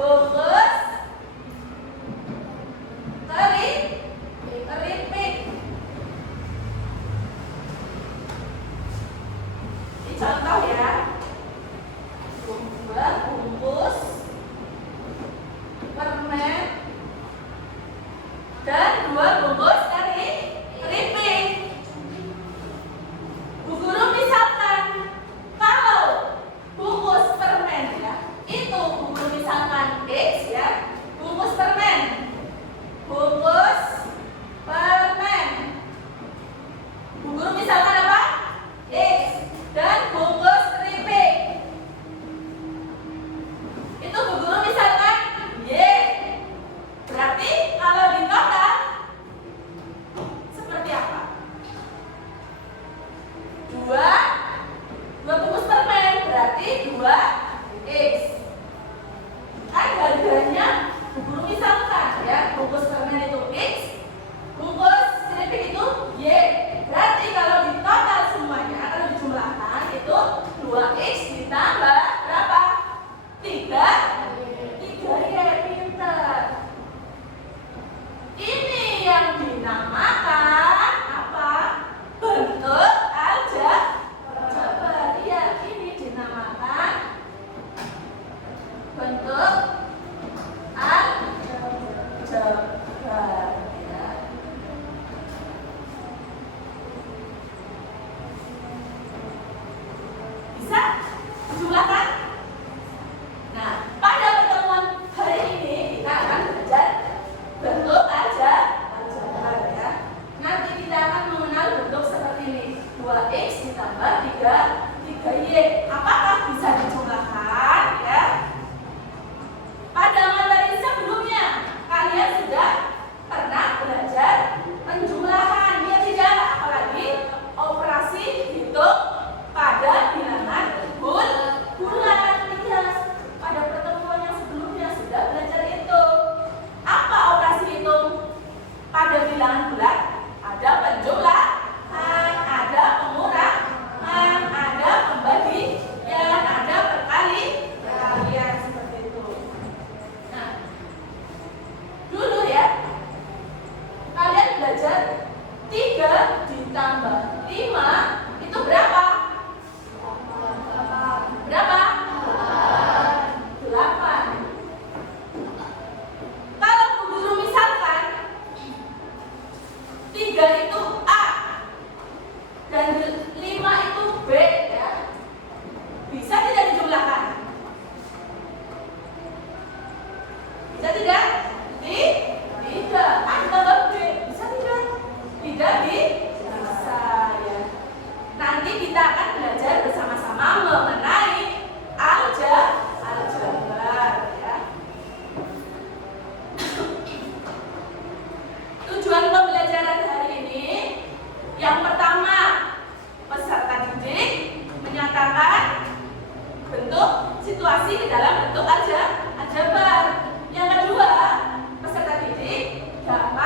bungkus keripik. Ini contoh ya. 2 bungkus permen dan 2 bungkus keripik. Bu Guru misalkan kalau bungkus permen ya, itu Bu Guru misalkan X ya, bungkus permen. Bungkus permen. Bu Guru misalkan apa? X. Dan bungkus keripik. Itu Bu Guru misalkan Y. Berarti kalau di total seperti apa? 2 bungkus permen berarti 2X. Kan harganya Bu Guru misalkan ya, bungkus permen itu X, bungkus keripik itu Y. Berarti kalau di total semuanya, kalau dijumlahkan itu 2X ditambah berapa? 3 ya, pinter. Ini yang dinamakan apa? Bentuk aljabar. Iya, ini dinamakan bentuk aljabar ya. Bisa dijumlahkan? Nah, pada pertemuan hari ini kita akan belajar bentuk aljabar ya. Nanti kita akan mengenal bentuk seperti ini. 2X ditambah 3Y. Apakah bisa dijumlahkan ya? Pada materi sebelumnya kalian sudah pernah belajar penjumlahan, ya tidak? Apalagi operasi hitung pada bilangan bulan. Iya, pada pertemuan yang sebelumnya sudah belajar itu. Apa operasi hitung pada bilangan bulan? Ada penjumlahan, ada pengurangan, ada pembagian, ada perkalian, seperti itu. Nah, dulu ya kalian belajar 3 ditambah 5 itu berapa? Berapa? 8. Kalau Bu Guru misalkan 3 itu A dan 5 itu B ya, bisa tidak dijumlahkan? Bisa tidak? Tidak. A ditambah B bisa tidak? Tidak bisa ya. Nanti kita akan belajar bersama-sama mengenai aljabar ya. Tujuan pembelajaran hari ini yang pertama, peserta didik menyatakan bentuk situasi di dalam bentuk aljabar. Yang kedua, peserta didik dapat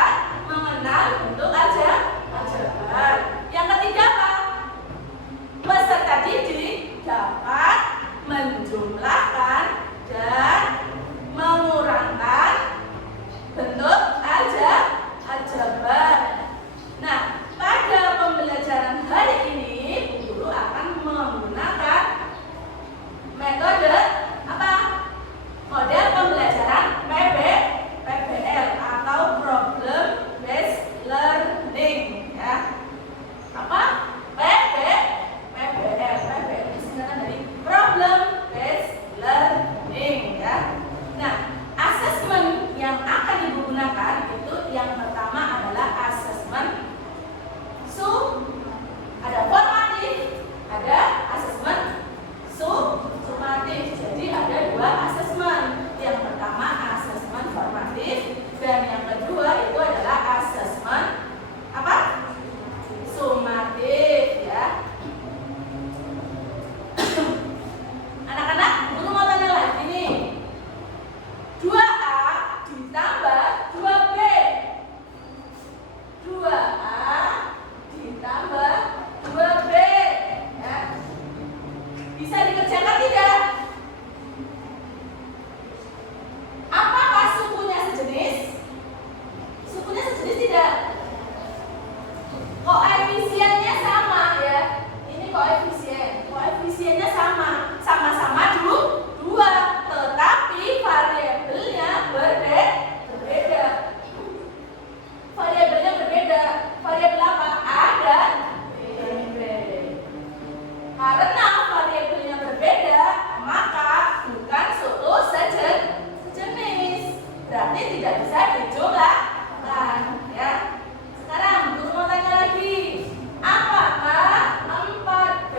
berarti tidak bisa dijumlahkan, ya. Sekarang Guru mau tanya lagi, apakah 4B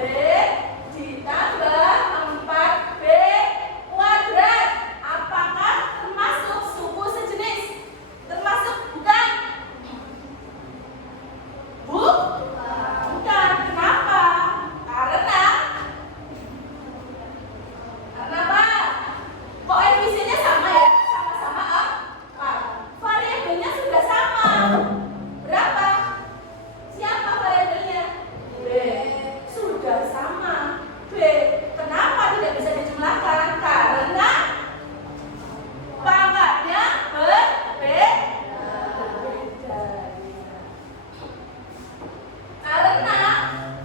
ditambah 4B kuadrat apakah termasuk suku sejenis? Termasuk bukan? Bukan. Kenapa? Karena apa? Koefisiennya sama ya, sama-sama 4. Variabelnya sudah sama. Berapa? Siapa variabelnya? B. Sudah sama. B. Kenapa tidak bisa dijumlahkan? Karena pangkatnya berbeda. Karena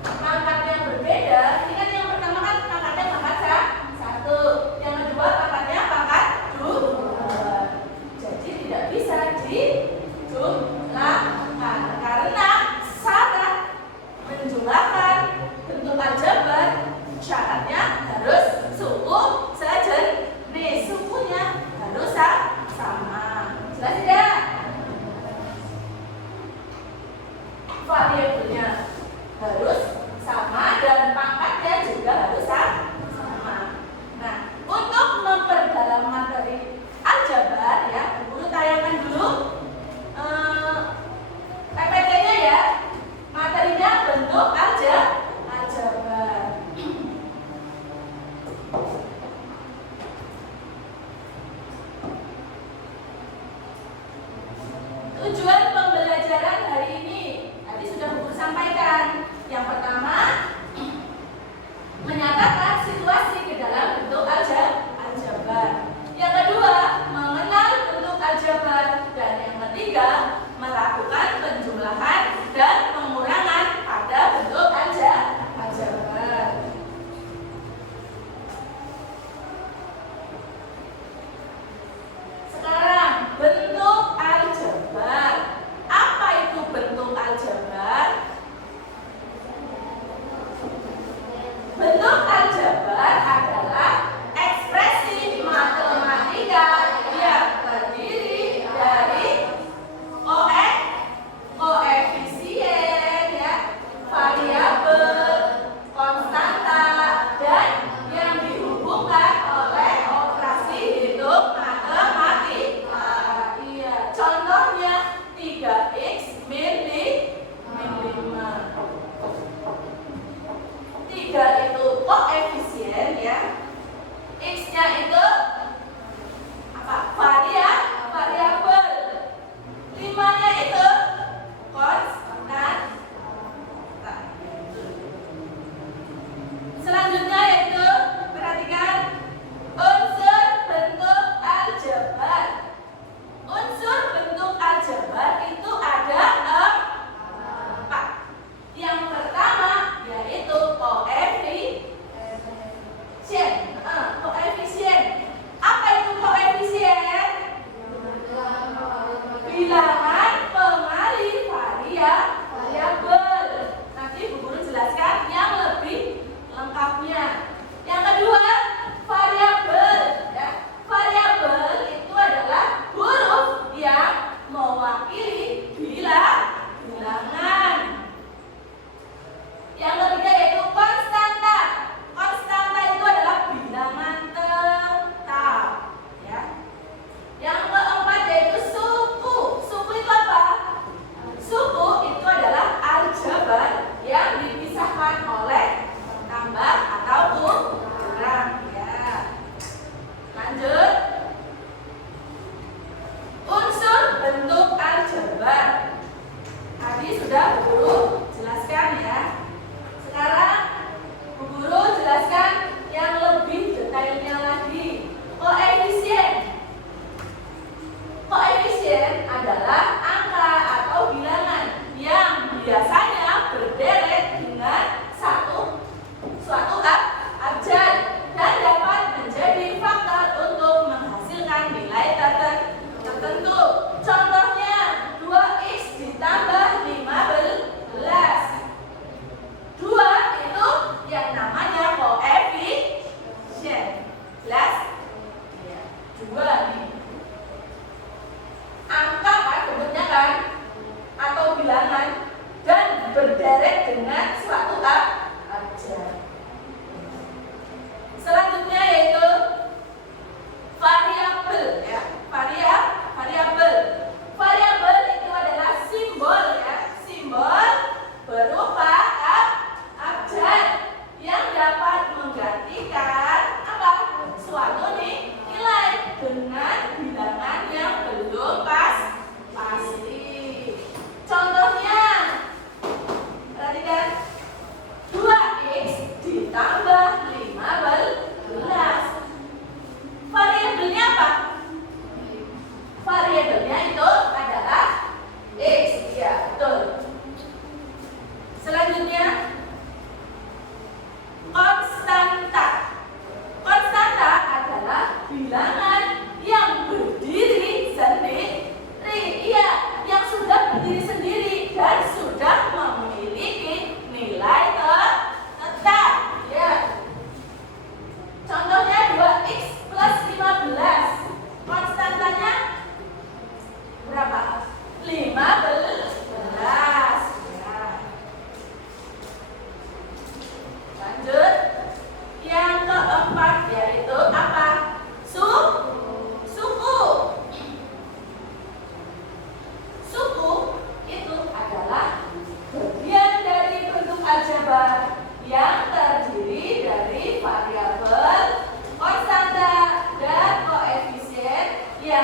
pangkatnya berbeda, ini kan yang pertama kan pangkatnya pangkat 1, yang kedua pangkatnya pangkat 2. Jadi tidak bisa dijumlahkan karena syarat menjumlahkan bentuk aljabar syaratnya harus suku sejenis, sukunya harus sama. Jelas tidak? Variabelnya harus sama dan pangkatnya juga harus sama. Nah, untuk memperdalam materi aljabar ya, Guru tayangkan dulu PPT-nya ya. Materinya bentuk aljabar. Tujuan pembelajaran hari ini tadi sudah Guru sampaikan. Yang pertama, menyatakan situasi ke dalam bentuk aljabar. Yang kedua, mengenal bentuk aljabar. Dan yang ketiga, melakukan penjumlahan dan pengurangan pada bentuk aljabar. Sekarang bentuk aljabar.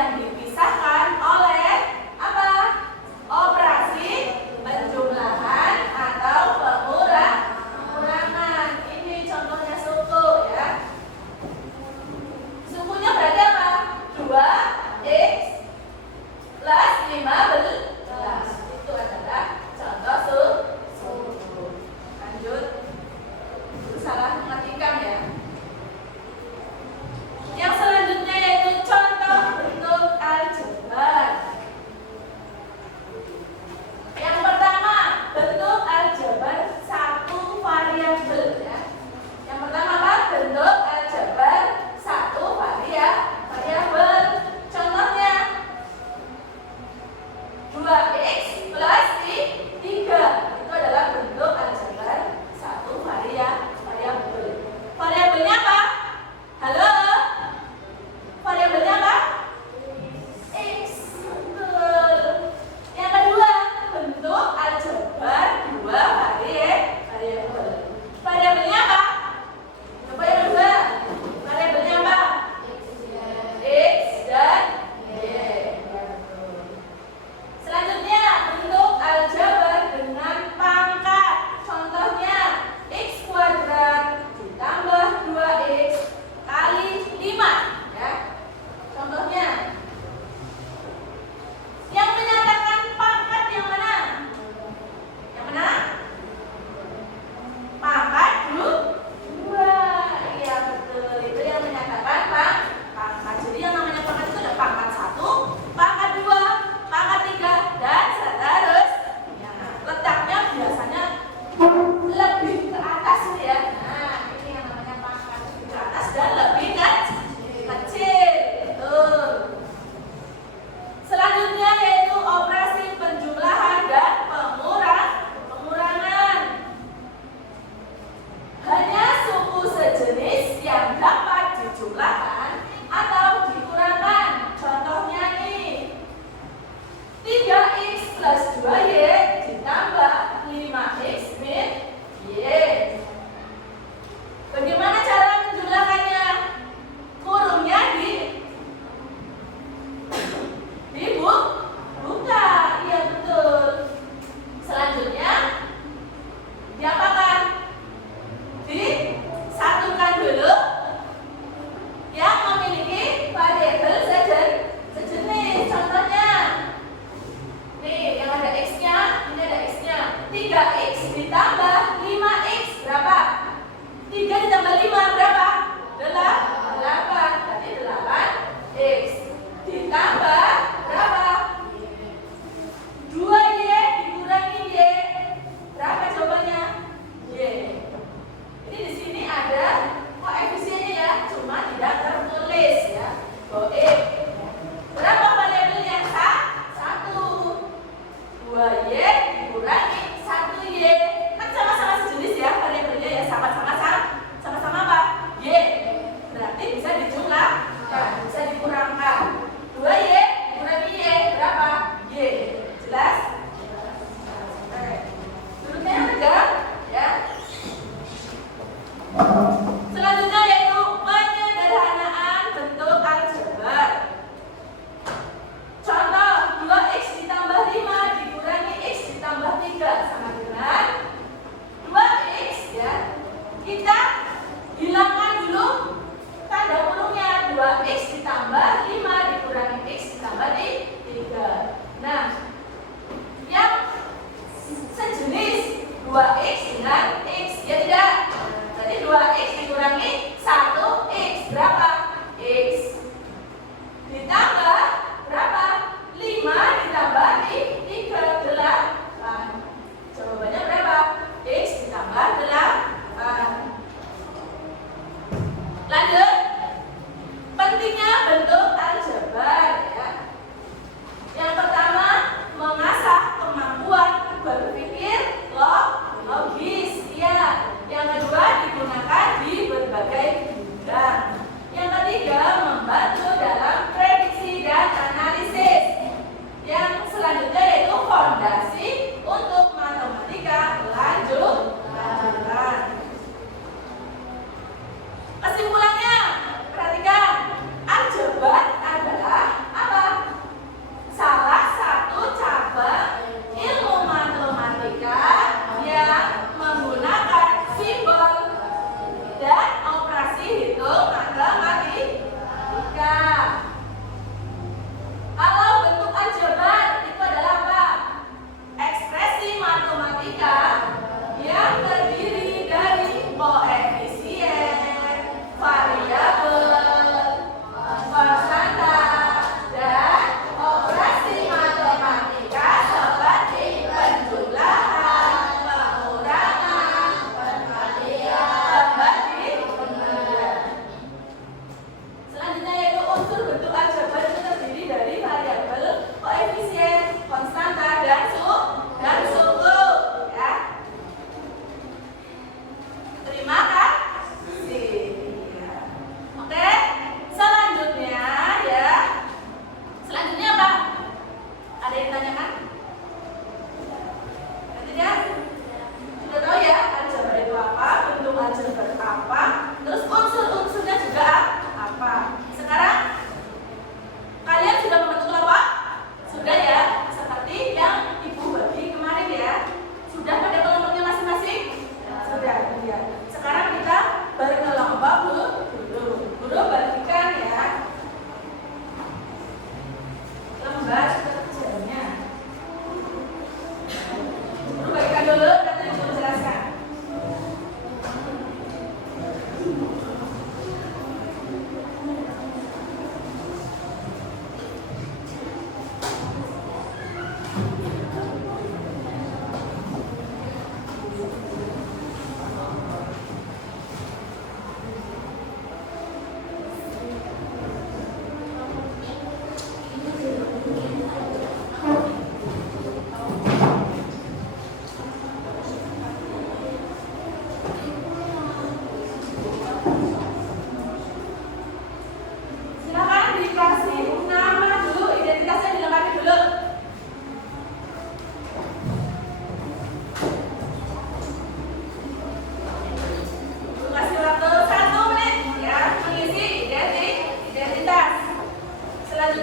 yang dipisahkan oleh apa? Operasi penjumlahan atau pengurangan. Ini contohnya suku ya. Sukunya berarti apa? 2x plus 15. Itu adalah contoh suku. Lanjut. Salah mengartikan ya. Yang selanjutnya yaitu contoh bentuk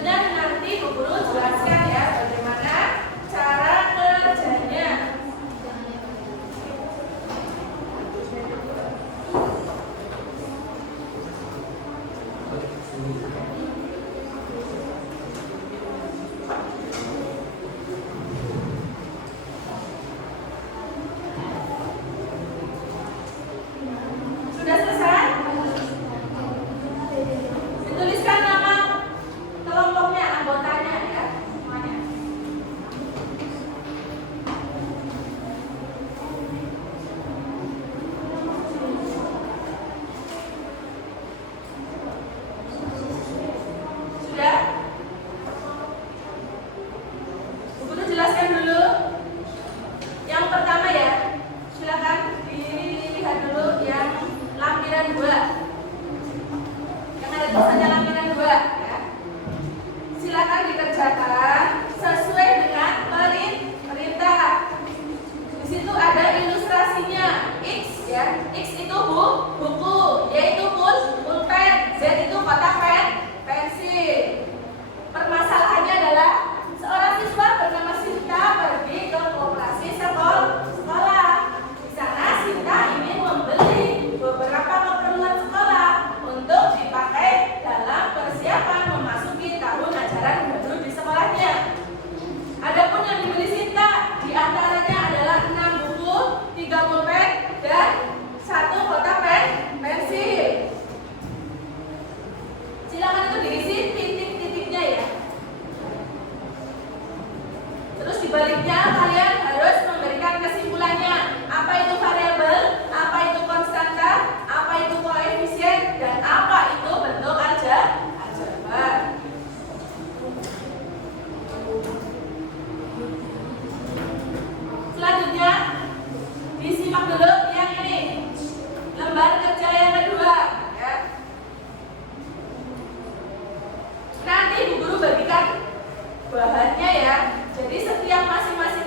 Selanjutnya nanti Bu Guru jelaskan ya bagaimana cara kerjanya. Sudah selesai? Dituliskan nama kelompoknya, anggotanya ya, semuanya. Sudah? Bu Guru jelaskan dulu. Yang pertama ya, silakan dilihat dulu yang lampiran 2. Yang ada tulisannya lampiran 2 ya. Silakan dikerjakan sesuai dengan perintah. Di situ ada ilustrasinya. X ya. X itu buku, Y itu pulpen, Z itu kotak pensil. Permasalahannya adalah seorang siswa bernama Sinta pergi ke koperasi sekolah. Di sana Sinta ingin membeli beberapa keperluan sekolah untuk dipakai dalam persiapan memasuki tahun ajaran baru di sekolahnya. Adapun yang dibeli Sinta diantaranya adalah 6 buku, 3 pulpen, dan 1 kotak pensil. Silakan itu diisi titik-titiknya ya. Terus dibaliknya kalian harus memberikan kesimpulannya. Apa itu variabel, apa itu konstanta, apa itu koefisien, dan apa itu bentuk aljabar. Selanjutnya disimak dulu yang ini, lembar kerja yang kedua ya. Nanti Bu Guru bagikan bahannya ya. Jadi setiap masing-masing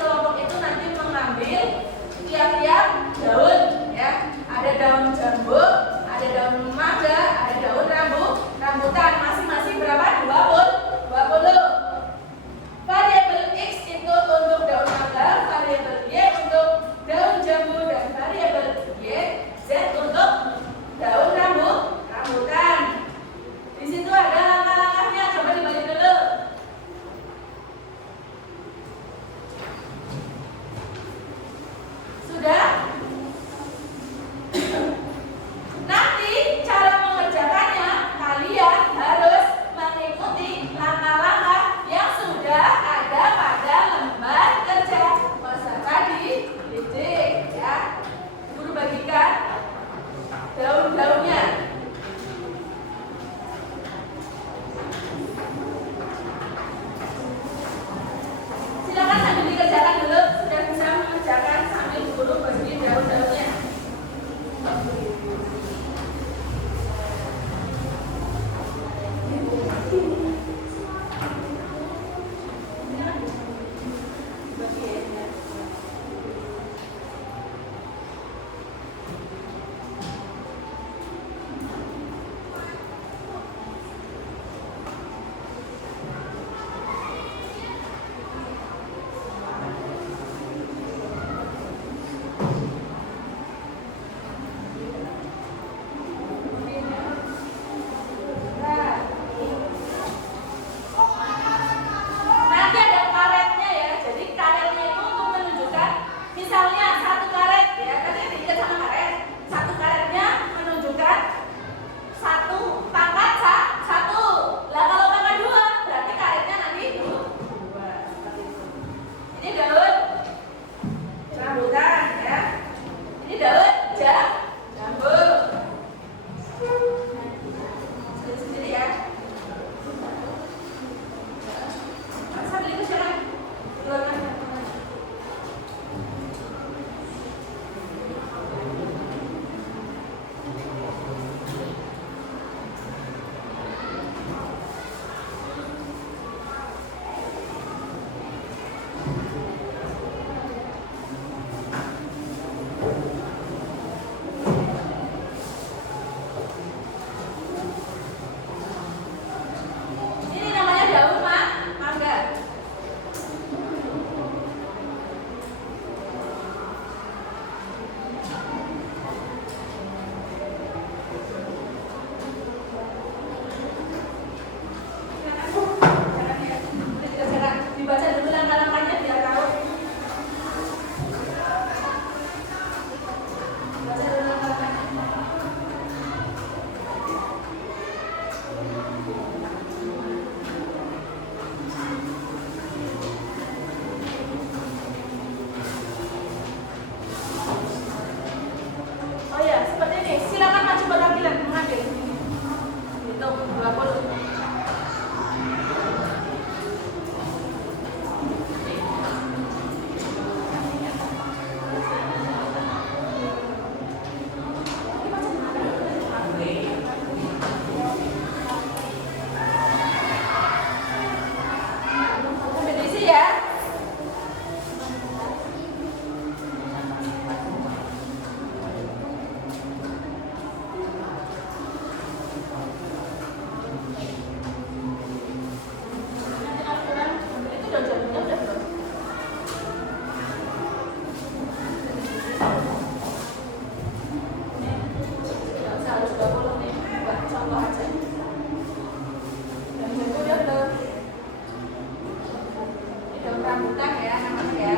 rambutan ya namanya ya.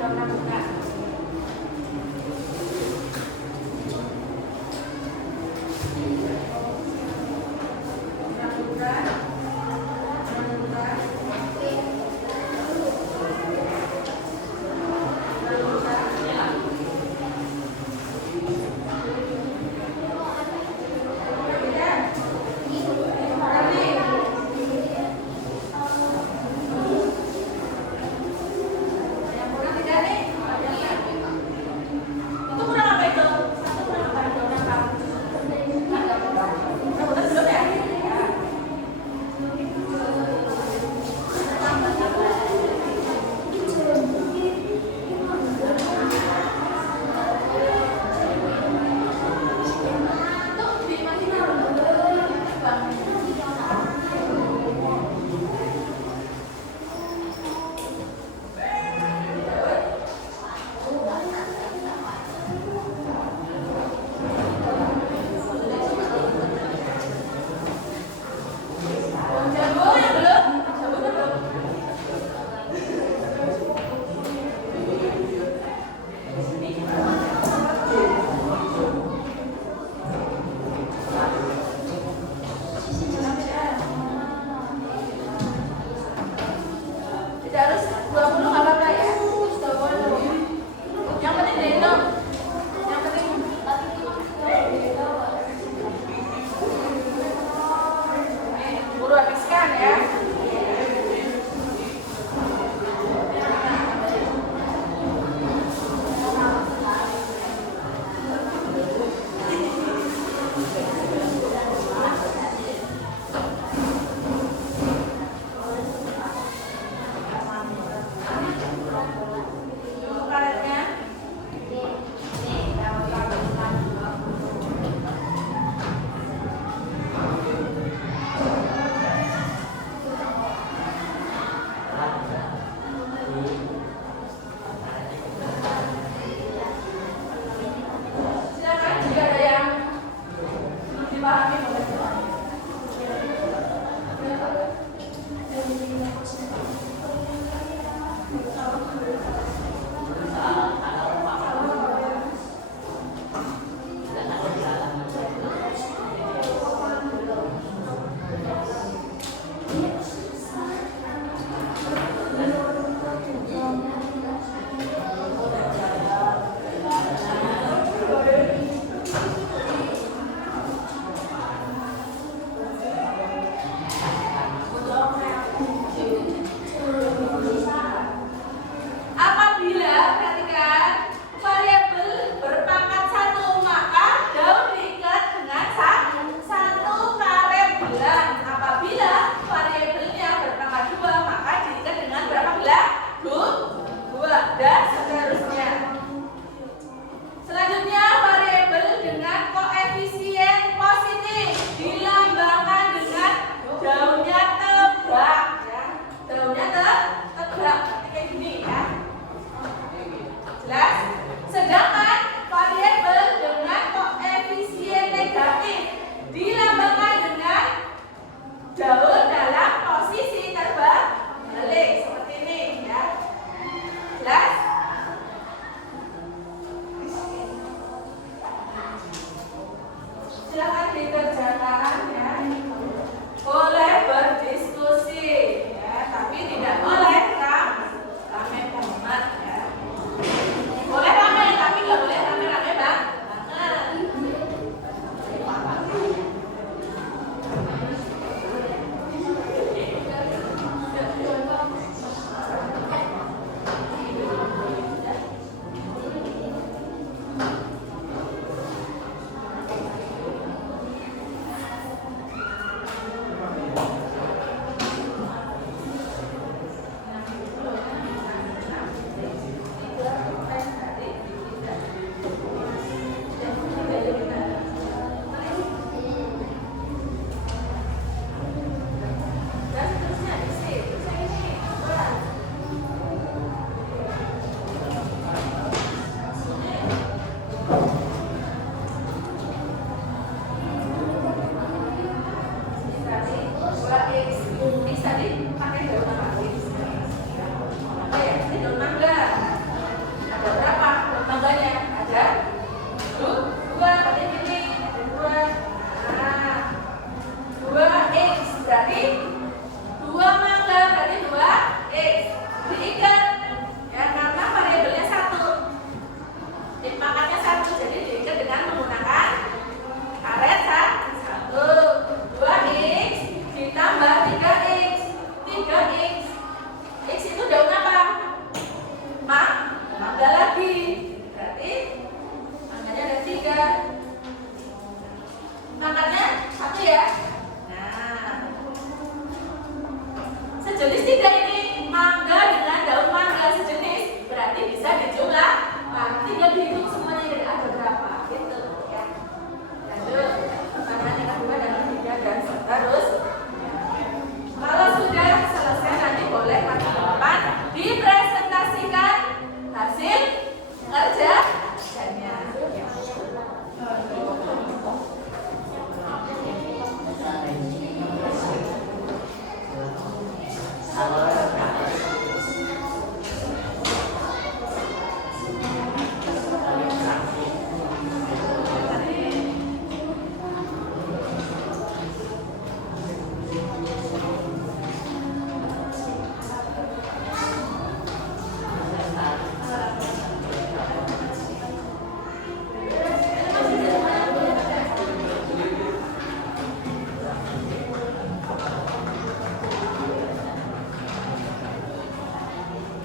Daun rambutan. Jenis 3 ini mangga dengan daun mangga sejenis, berarti bisa dijumlah. Tinggal dihitung semuanya jadi ada berapa gitu ya. Lanjut pertanyaan yang kedua dan ketiga dan seterusnya. Kalau sudah selesai nanti boleh maju ke depan dipresentasikan hasil kerjanya.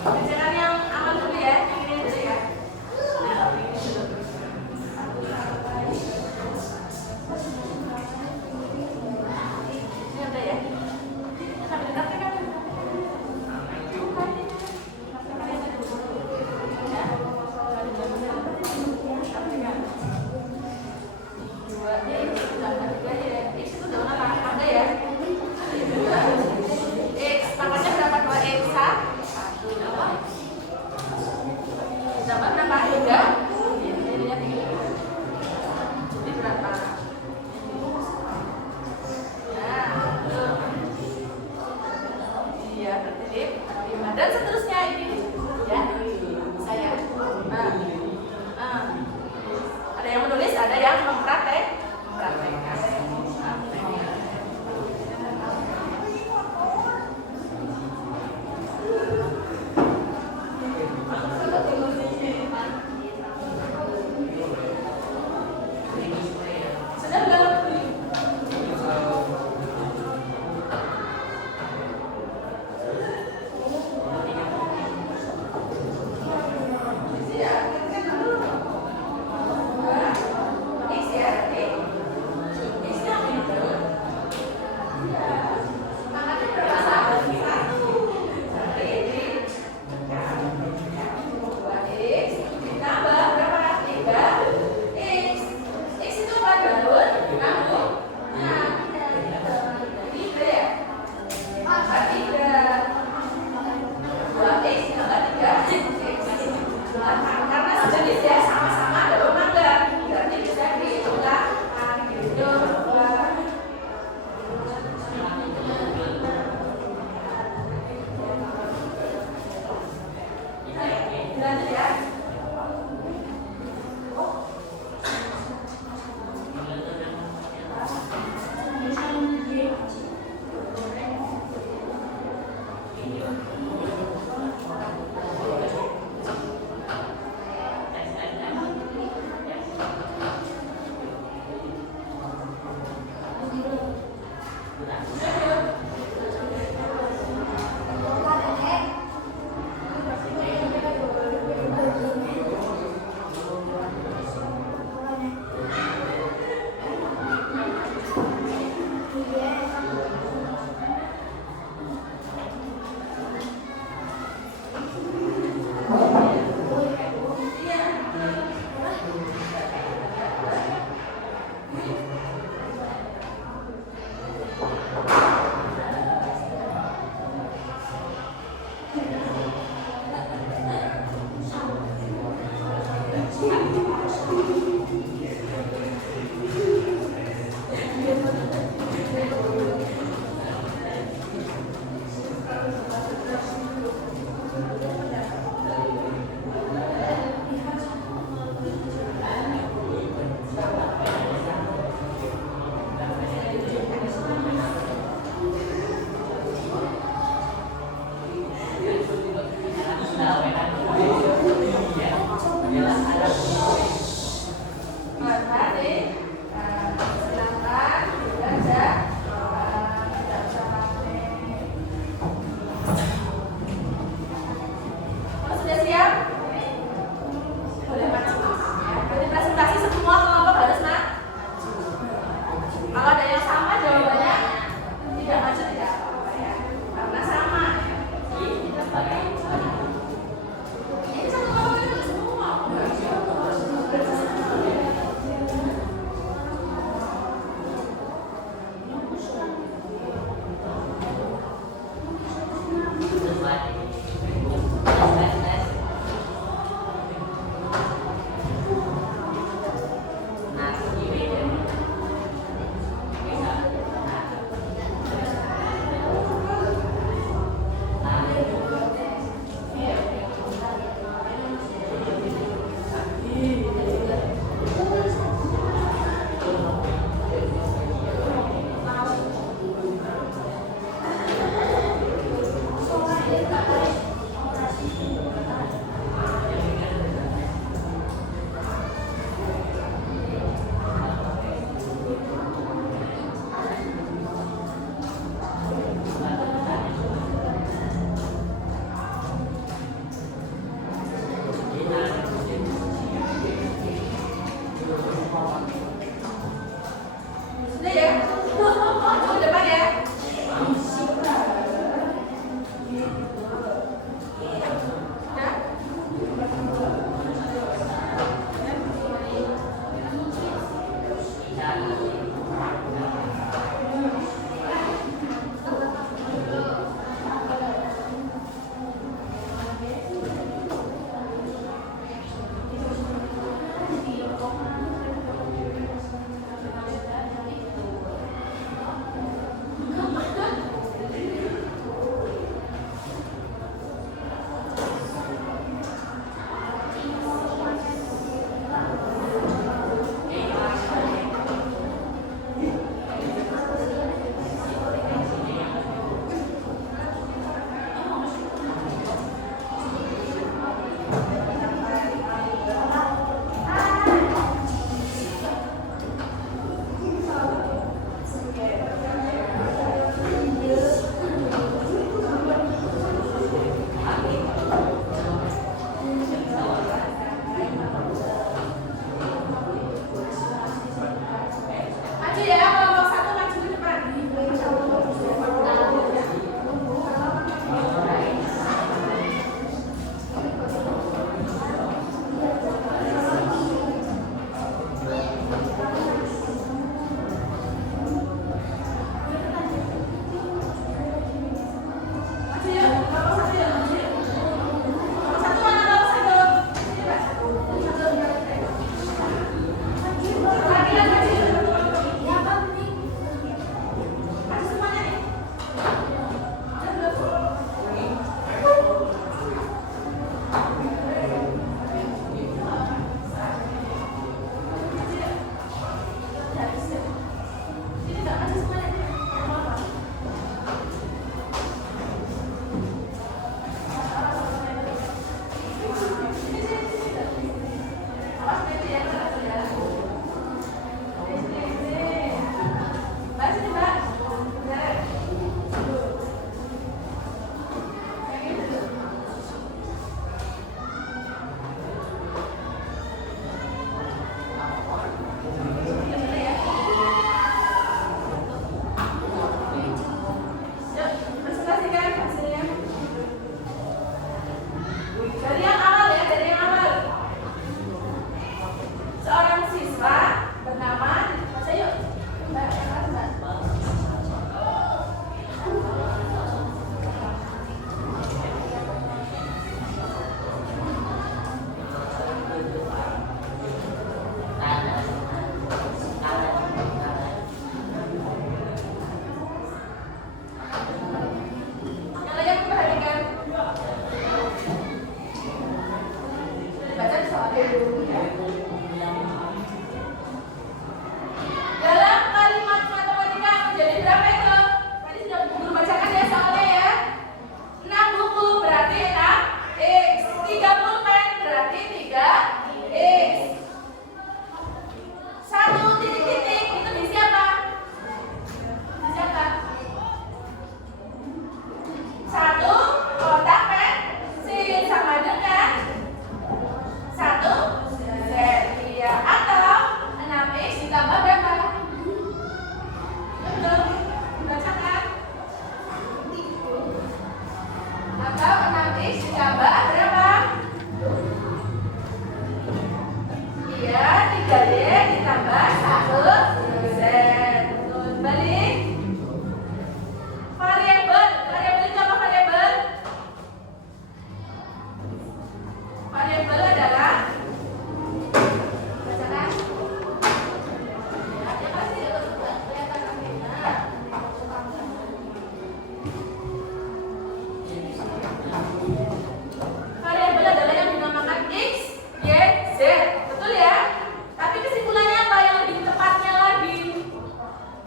Jangan yang aman dulu ya, yang ini dulu ya. Nah, ini dulu. Ini udah ya. Sampai dekat kan? Dapat berapa? 3. Ini lihat ini. Jadi berapa? Nah, tuh. Iya, tertib. Dan seterusnya ini ya. Saya. Ada yang menulis, ada yang mempraktekkan. Karena sejenis ya sama-sama daun mangga, berarti bisa dihitunglah gitu. Lanjut ya. Kalau ada yang sama jawabannya tidak maju tidak apa-apa ya, karena sama.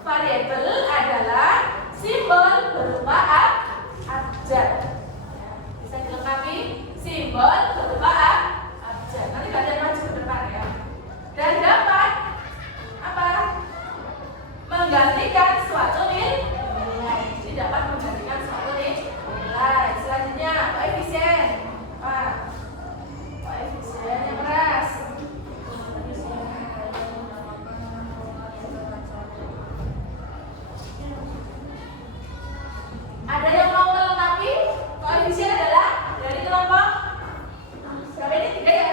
Variabel adalah simbol berupa abjad. melengkapi simbol berupa abjad. Nanti kalian maju ke depan ya. Dan dapat apa? Menggantikan suatu nilai. Jadi dapat menggantikan suatu nilai. Selanjutnya koefisien. Apa? Koefisien yang keras. Ada yang mau melengkapi? Koefisien adalah dari kelompok berapa ini? 3 ya?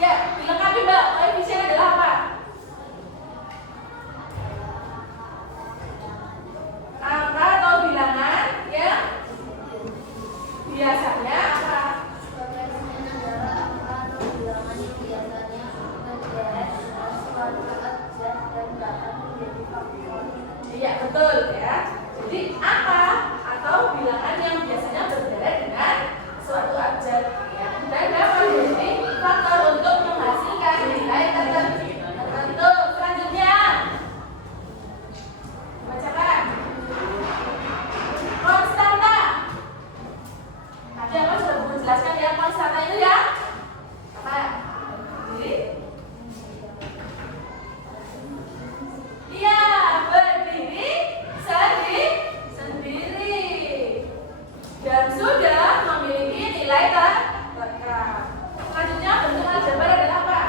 Ya, dilengkapi Mbak. Koefisien adalah apa? Angka atau bilangan yang biasanya apa? Iya, betul ya. Jadi apa atau bilangan yang biasanya berderet dengan suatu abjad ya. Dan dapat menjadi faktor untuk menghasilkan nilai tertentu. Selanjutnya bacakan konstanta. Tadi aku sudah menjelaskan ya, konstanta itu ya apa? Jadi iya, berdiri sendiri dan sudah memiliki nilai tetap. Selanjutnya bentuk aljabar adalah apa?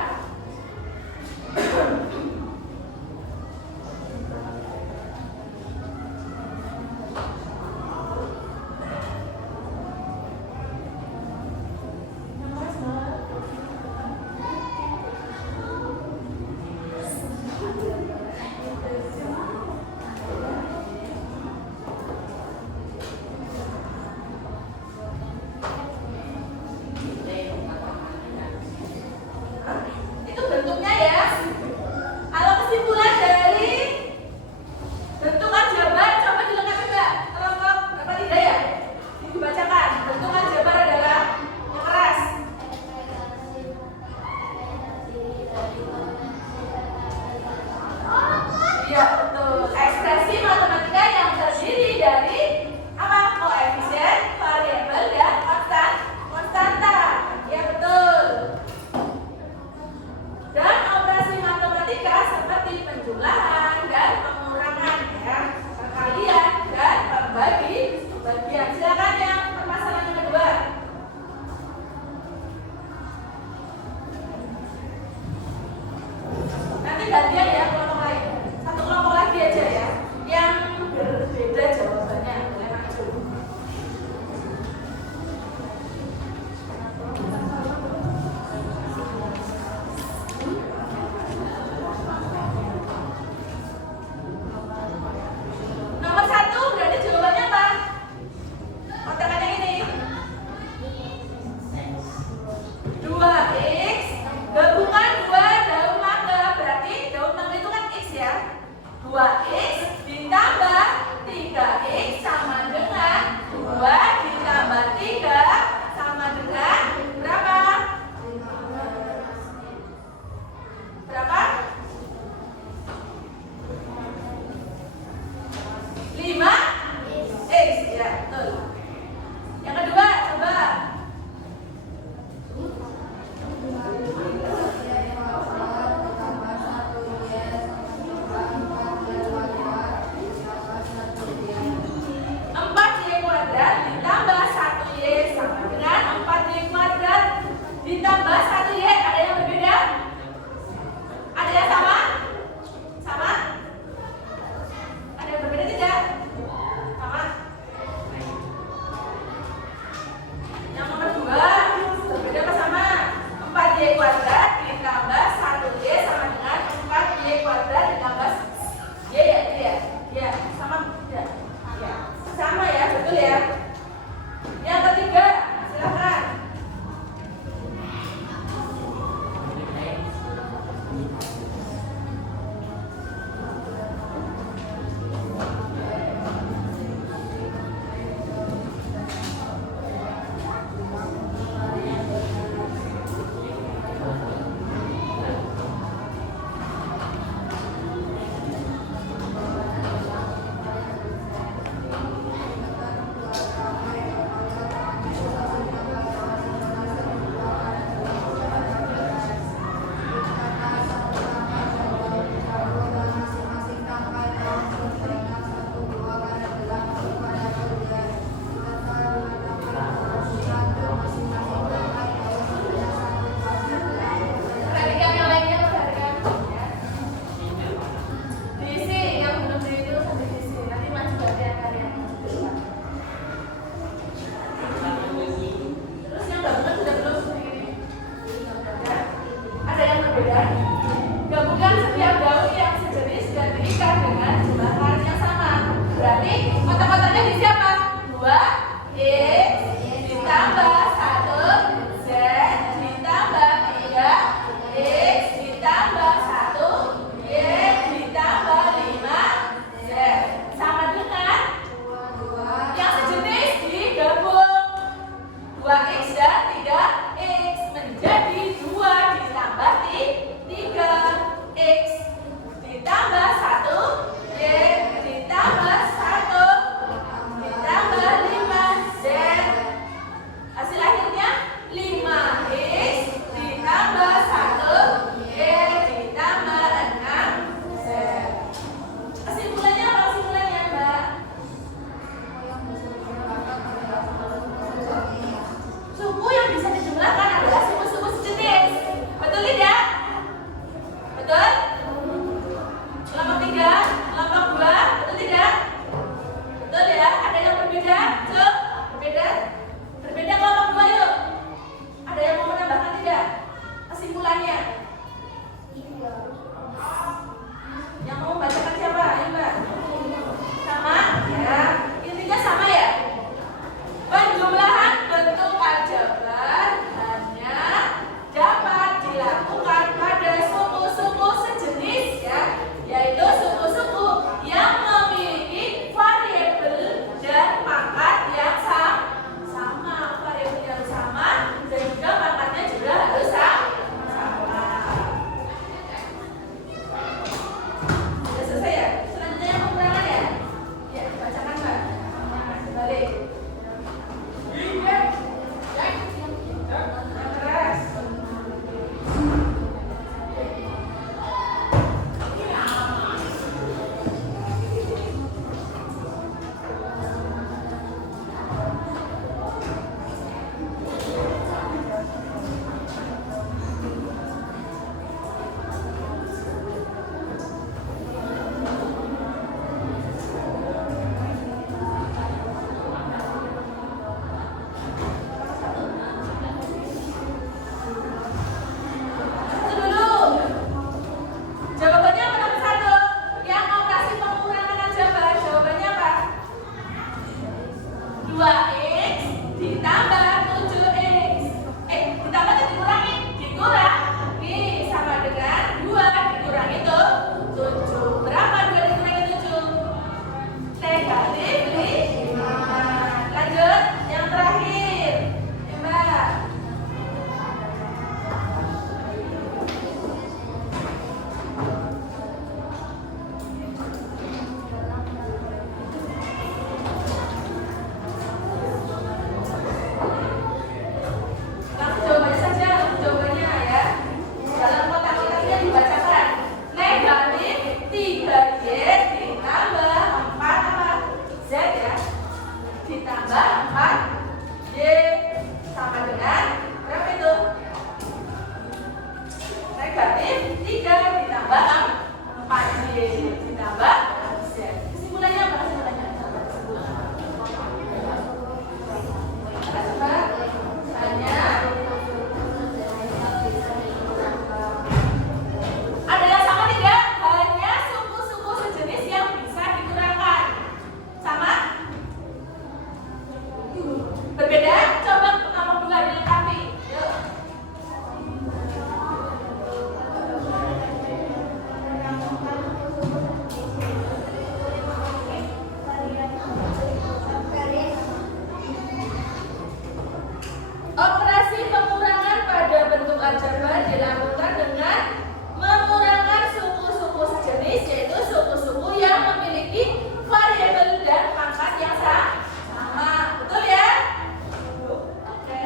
Operasi pengurangan pada bentuk aljabar dilakukan dengan mengurangan suku-suku sejenis, yaitu suku-suku yang memiliki variabel dan pangkat yang sama. Betul ya?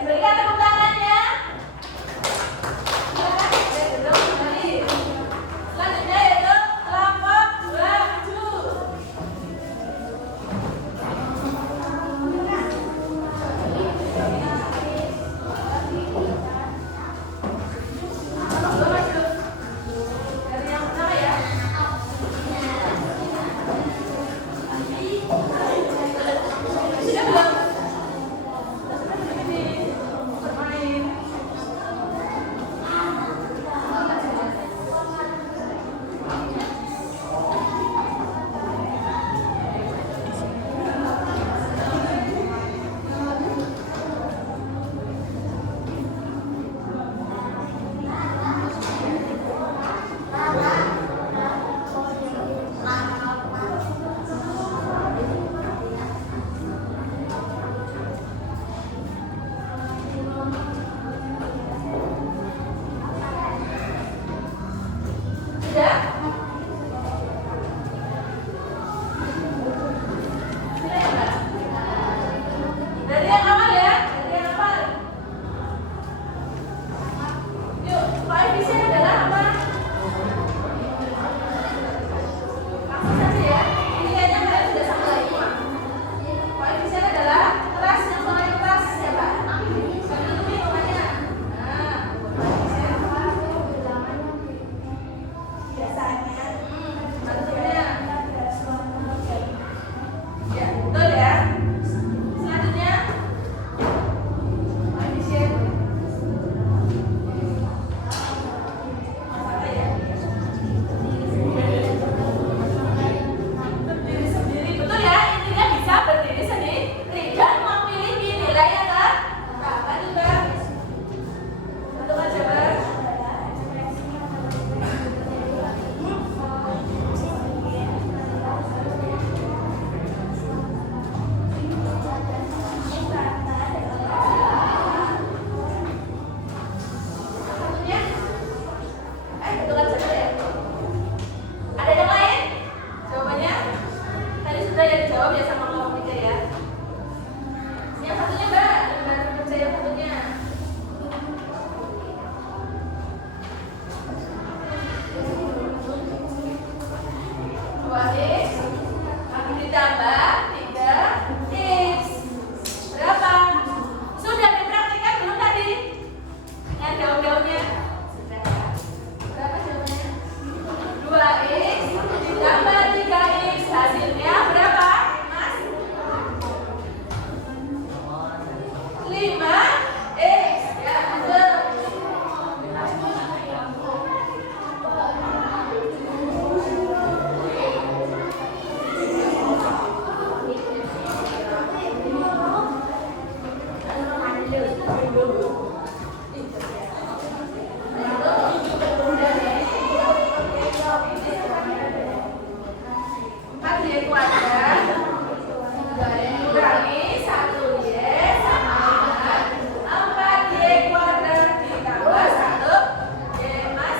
Berikan tepuk tangannya. Selanjutnya yaitu kelompok 27. Dari yang pertama ya. Sudah belum? Ini bermain. Sudah? Sudah ya, Mbak? Dari yang awal ya, dari yang awal. Yuk, koefisien adalah apa? Langsung saja ya. Pilihannya kalian sudah sama semua. Koefisien adalah kelas yang mulai kelas ya, Pak. Sambil lebih namanya. Nah, koefisien biasanya. Bentuknya. Ya, betul ya. Selanjutnya koefisien apa ya? Berdiri sendiri, betul ya. Intinya bisa berdiri sendiri dan memiliki nilai yang berapa juga. Satu aja, Bang. Satunya, betul saja ya. Ada yang lain? Jawabannya? Tadi sudah ya dijawab ya sama kelompok 3 ya. Yang satunya, Mbak, baru kerja yang satunya. Dua X akan ditambah 3X. Berapa? Sudah dipraktikkan belum tadi? Dengan daun-daunnya? Sudah ya. Berapa jawabannya? 2X ditambah 3X. Hasilnya berapa, Mas? 5X. Ya, betul. Empat Y kuadrat dikurangi 1Y sama dengan 4Y kuadrat ditambah 1Y. Mas,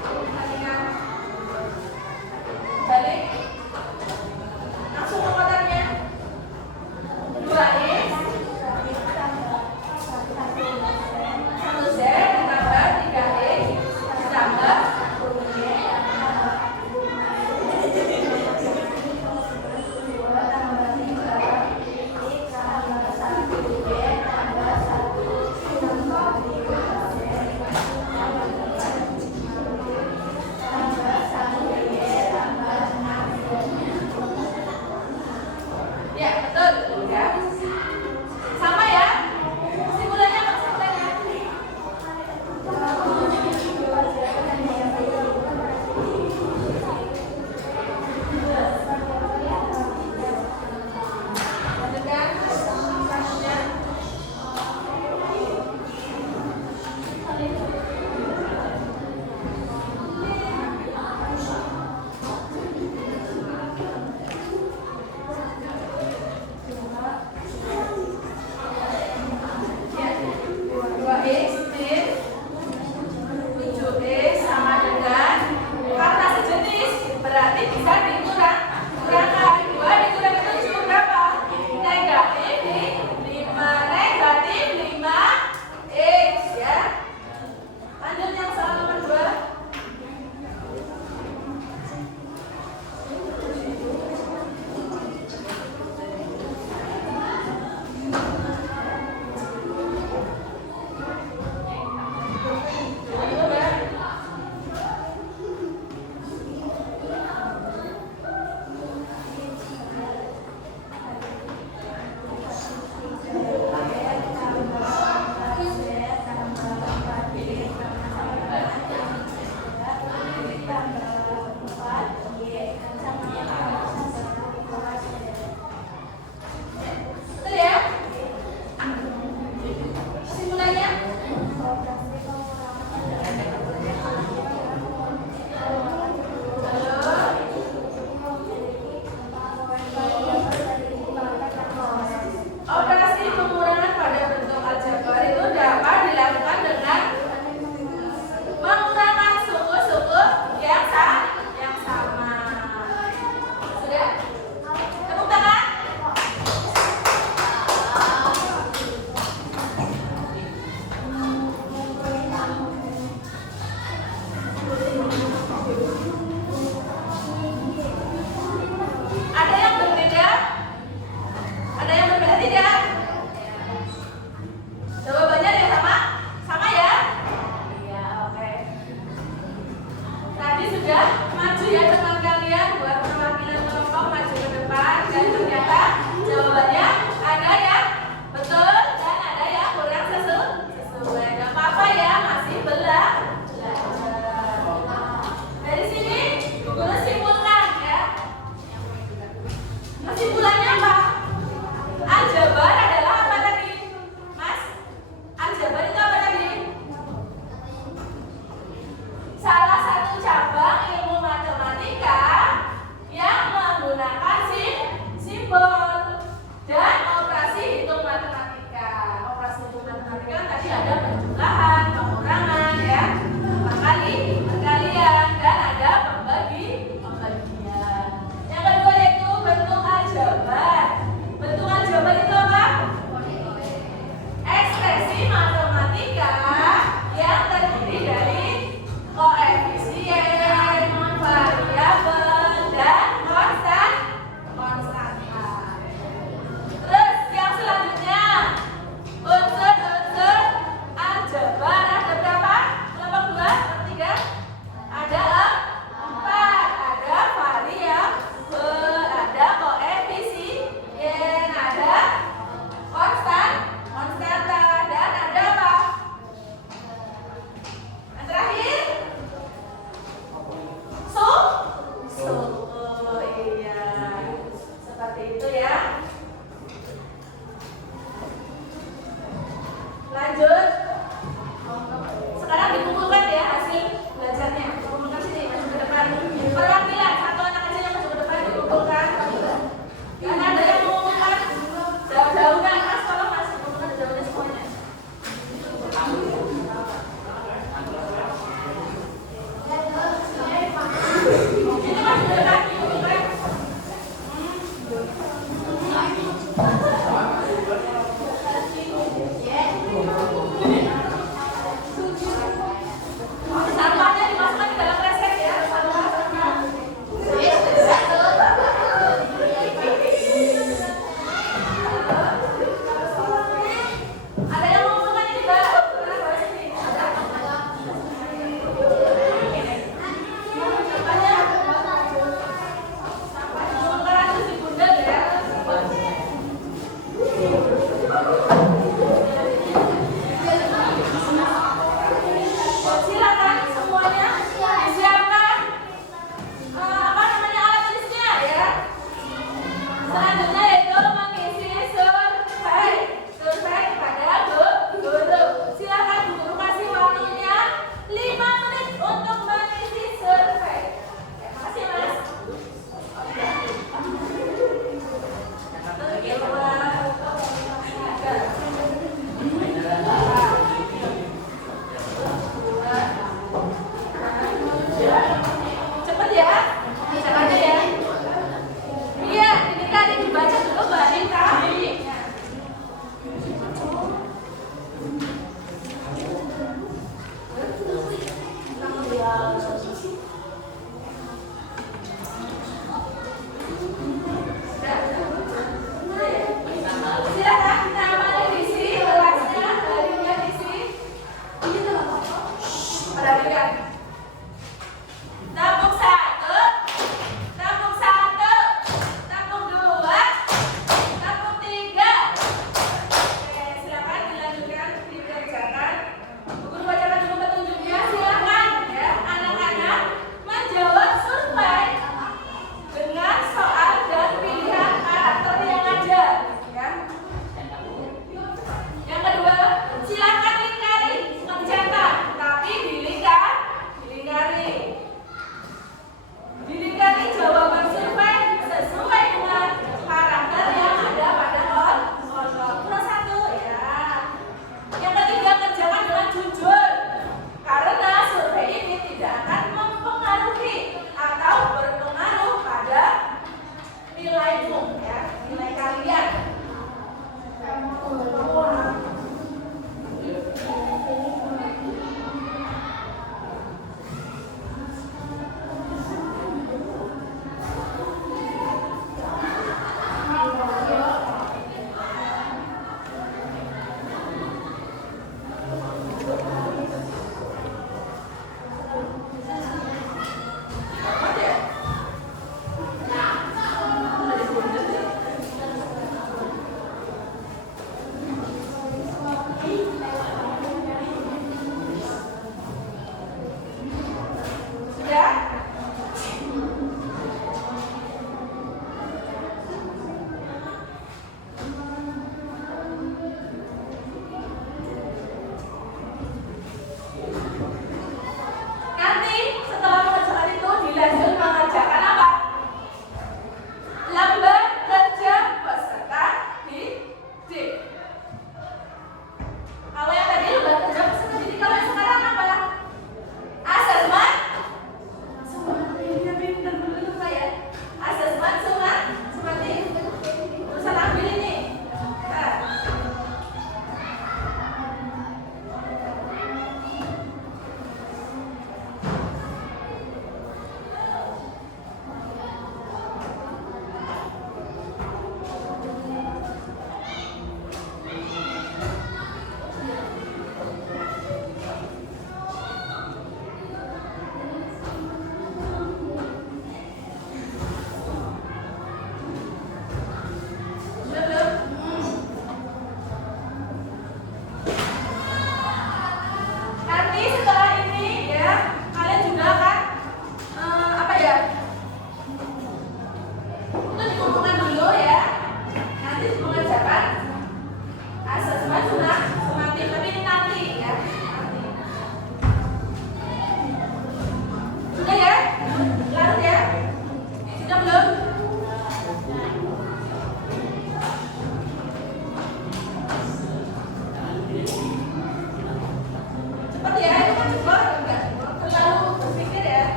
perhatikan. Balik. Langsung ke kotaknya. 2X